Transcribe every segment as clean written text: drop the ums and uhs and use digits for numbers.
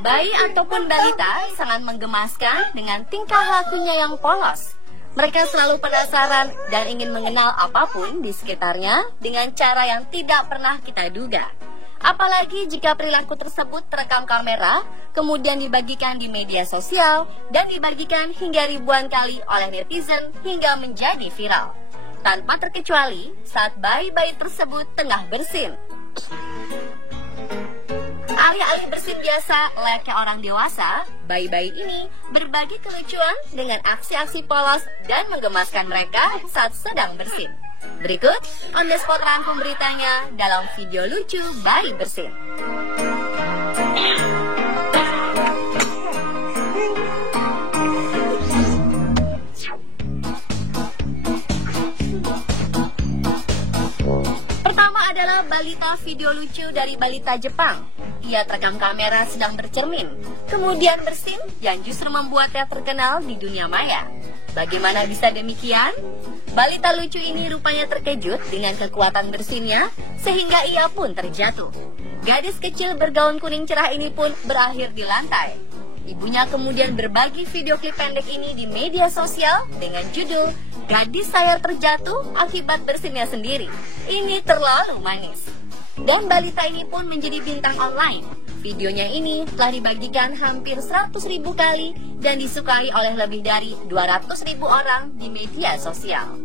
Bayi ataupun balita sangat menggemaskan dengan tingkah lakunya yang polos. Mereka selalu penasaran dan ingin mengenal apapun di sekitarnya dengan cara yang tidak pernah kita duga. Apalagi jika perilaku tersebut terekam kamera, kemudian dibagikan di media sosial, dan dibagikan hingga ribuan kali oleh netizen hingga menjadi viral. Tanpa terkecuali saat bayi-bayi tersebut tengah bersin. Alih-alih bersin biasa layaknya orang dewasa, bayi-bayi ini berbagi kelucuan dengan aksi-aksi polos dan menggemaskan mereka saat sedang bersin. Berikut on the spot rangkum beritanya dalam video lucu bayi bersin. Pertama adalah balita video lucu dari balita Jepang. Ia terekam kamera sedang bercermin, kemudian bersin yang justru membuatnya terkenal di dunia maya. Bagaimana bisa demikian? Balita lucu ini rupanya terkejut dengan kekuatan bersinnya, sehingga ia pun terjatuh. Gadis kecil bergaun kuning cerah ini pun berakhir di lantai. Ibunya kemudian berbagi video klip pendek ini di media sosial dengan judul "Gadis saya terjatuh akibat bersinnya sendiri. Ini terlalu manis." Dan balita ini pun menjadi bintang online. Videonya ini telah dibagikan hampir 100.000 kali dan disukai oleh lebih dari 200.000 orang di media sosial.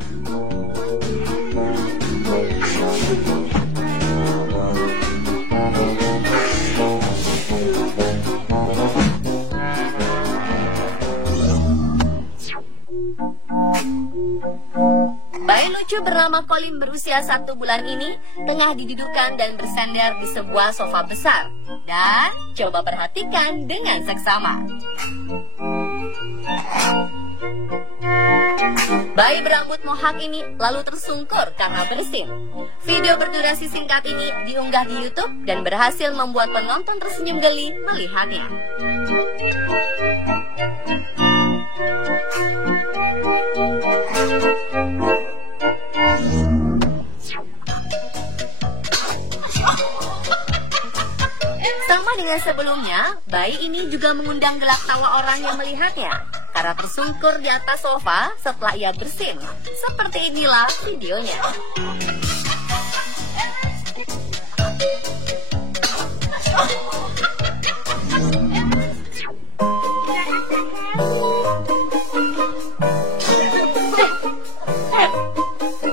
Bayi lucu bernama Colin berusia 1 bulan ini tengah didudukan dan bersandar di sebuah sofa besar. Dan coba perhatikan dengan seksama. Bayi berambut mohak ini lalu tersungkur karena bersin. Video berdurasi singkat ini diunggah di YouTube dan berhasil membuat penonton tersenyum geli melihatnya. Sama dengan sebelumnya, bayi ini juga mengundang gelak tawa orang yang melihatnya karena tersungkur di atas sofa setelah ia bersin. Seperti inilah videonya.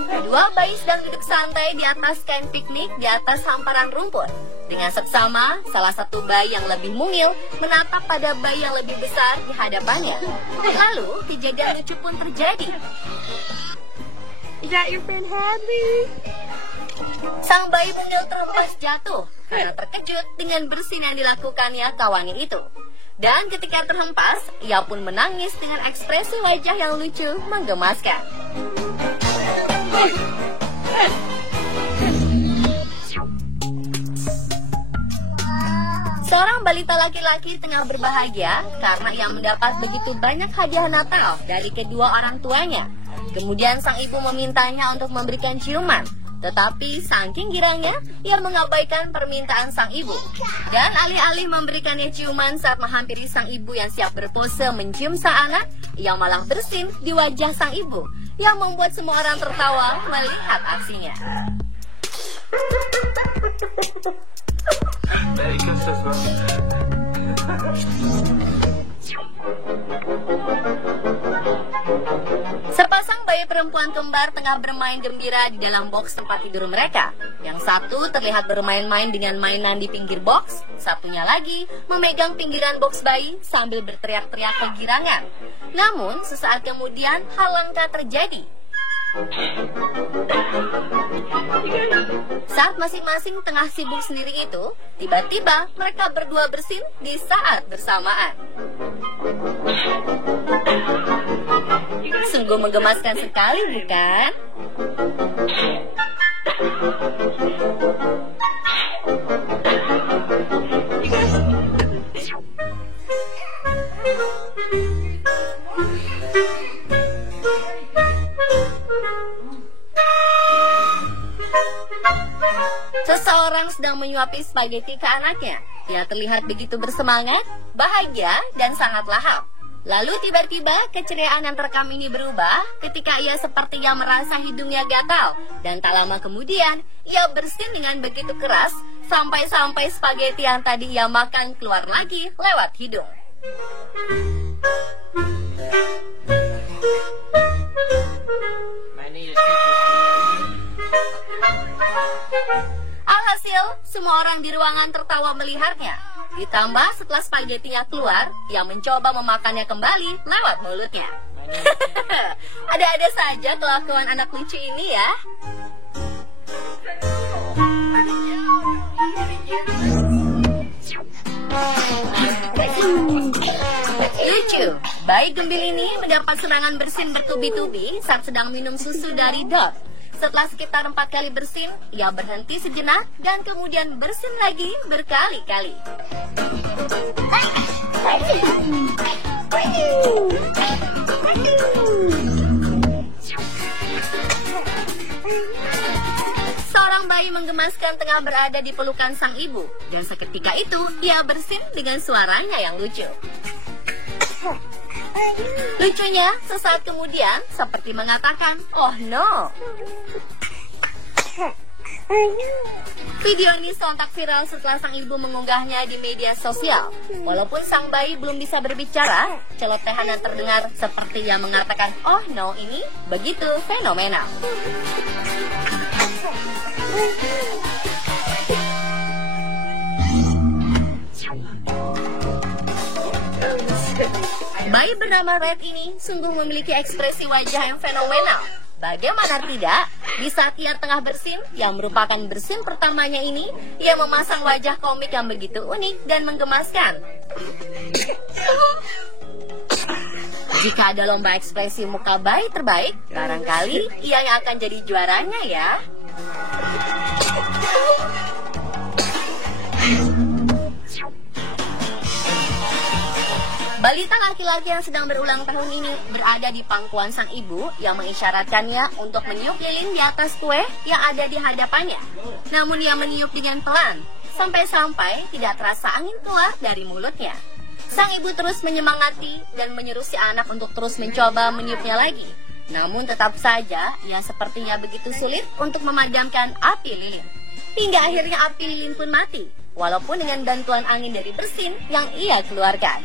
Kedua bayi sedang duduk santai di atas kain piknik di atas hamparan rumput. Dengan seksama, salah satu bayi yang lebih mungil menatap pada bayi yang lebih besar di hadapannya. Lalu, kejadian lucu pun terjadi. Is that your friend Hadley? Sang bayi mungil terhempas jatuh karena terkejut dengan bersin yang dilakukannya kawannya itu. Dan ketika terhempas, ia pun menangis dengan ekspresi wajah yang lucu menggemaskan. Seorang balita laki-laki tengah berbahagia karena ia mendapat begitu banyak hadiah Natal dari kedua orang tuanya. Kemudian sang ibu memintanya untuk memberikan ciuman, tetapi saking girangnya, ia mengabaikan permintaan sang ibu. Dan alih-alih memberikannya ciuman saat menghampiri sang ibu yang siap berpose mencium sang anak, ia malah bersin di wajah sang ibu, yang membuat semua orang tertawa melihat aksinya. Sepasang bayi perempuan kembar tengah bermain gembira di dalam box tempat tidur mereka. Yang satu terlihat bermain-main dengan mainan di pinggir box, satunya lagi memegang pinggiran box bayi sambil berteriak-teriak kegirangan. Namun, sesaat kemudian hal langka terjadi. Saat masing-masing tengah sibuk sendiri itu, tiba-tiba mereka berdua bersin di saat bersamaan. Sungguh menggemaskan sekali, bukan? Seseorang sedang menyuapi spaghetti ke anaknya. Ia terlihat begitu bersemangat, bahagia, dan sangat lahap. Lalu tiba-tiba keceriaan yang terekam ini berubah ketika ia sepertinya merasa hidungnya gatal. Dan tak lama kemudian, ia bersin dengan begitu keras sampai-sampai spaghetti yang tadi ia makan keluar lagi lewat hidung. Alhasil, semua orang di ruangan tertawa melihatnya. Ditambah setelah spagettinya keluar, ia mencoba memakannya kembali lewat mulutnya. Ada-ada saja kelakuan anak lucu ini ya. Lucu, bayi gembil ini mendapat serangan bersin bertubi-tubi saat sedang minum susu dari Dot. Setelah sekitar 4 kali bersin, ia berhenti sejenak dan kemudian bersin lagi berkali-kali. Seorang bayi menggemaskan tengah berada di pelukan sang ibu, dan seketika itu ia bersin dengan suaranya yang lucu. Lucunya, sesaat kemudian seperti mengatakan, "Oh no." Video ini sontak viral setelah sang ibu mengunggahnya di media sosial. Walaupun sang bayi belum bisa berbicara, celotehan yang terdengar seperti yang mengatakan, "Oh no" ini begitu fenomenal. Bayi bernama Red ini sungguh memiliki ekspresi wajah yang fenomenal. Bagaimana tidak, di saat ia tengah bersin, yang merupakan bersin pertamanya ini, ia memasang wajah komik yang begitu unik dan menggemaskan. Jika ada lomba ekspresi muka bayi terbaik, barangkali ia yang akan jadi juaranya ya. Balita laki-laki yang sedang berulang tahun ini berada di pangkuan sang ibu yang mengisyaratkannya untuk meniup lilin di atas kue yang ada di hadapannya. Namun ia meniup dengan pelan, sampai-sampai tidak terasa angin keluar dari mulutnya. Sang ibu terus menyemangati dan menyuruh si anak untuk terus mencoba meniupnya lagi. Namun tetap saja ia sepertinya begitu sulit untuk memadamkan api lilin. Hingga akhirnya api lilin pun mati, walaupun dengan bantuan angin dari bersin yang ia keluarkan.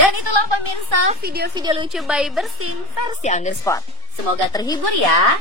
Dan itulah pemirsa video-video lucu bayi bersin versi Underspot. Semoga terhibur ya.